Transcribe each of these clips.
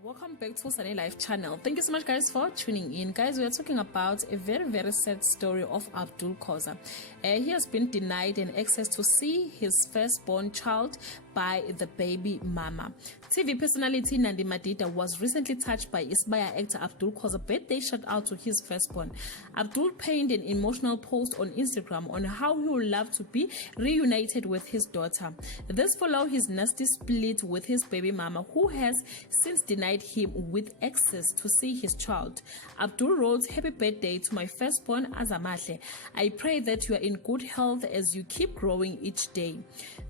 Welcome back to Sunny Life channel. Thank you so much guys for tuning in. Guys, we are talking about a very sad story of Abdul Khoza. He has been denied an access to see his firstborn child by the baby mama. TV personality Nandi Madida was recently touched by Isibaya actor Abdul Khoza birthday shout out to his firstborn. Abdul penned an emotional post on Instagram on how he would love to be reunited with his daughter. This followed his nasty split with his baby mama, who has since denied him with access to see his child. Abdul wrote, "Happy birthday to my firstborn Azamahle. I pray that you are in good health as you keep growing each day.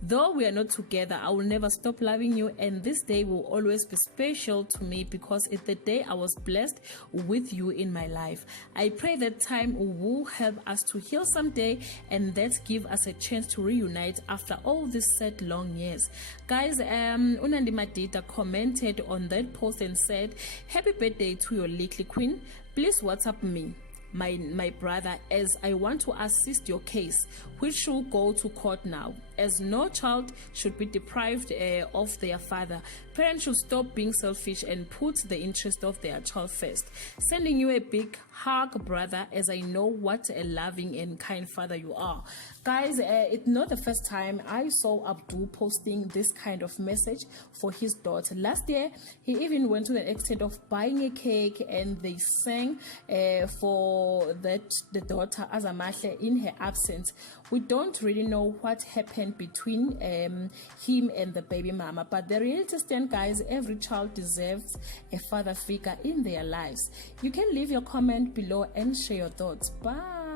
Though we are not together, I will never stop loving you, and this day will always be special to me because it's the day I was blessed with you in my life. I pray that time will help us to heal someday and that give us a chance to reunite after all these sad long years." Guys, Unandi Madida commented on that post and said, "Happy birthday to your little queen. Please WhatsApp me, my brother, as I want to assist your case, which should go to court now, as no child should be deprived of their father. Parents should stop being selfish and put the interest of their child first. Sending you a big hug, brother, as I know what a loving and kind father you are." Guys, it's not the first time I saw Abdul posting this kind of message for his daughter. Last year, he even went to the extent of buying a cake, and they sang for the daughter Azamahle in her absence. We don't really know what happened between him and the baby mama, but the reality stand, guys, every child deserves a father figure in their lives. You can leave your comment below and share your thoughts. Bye.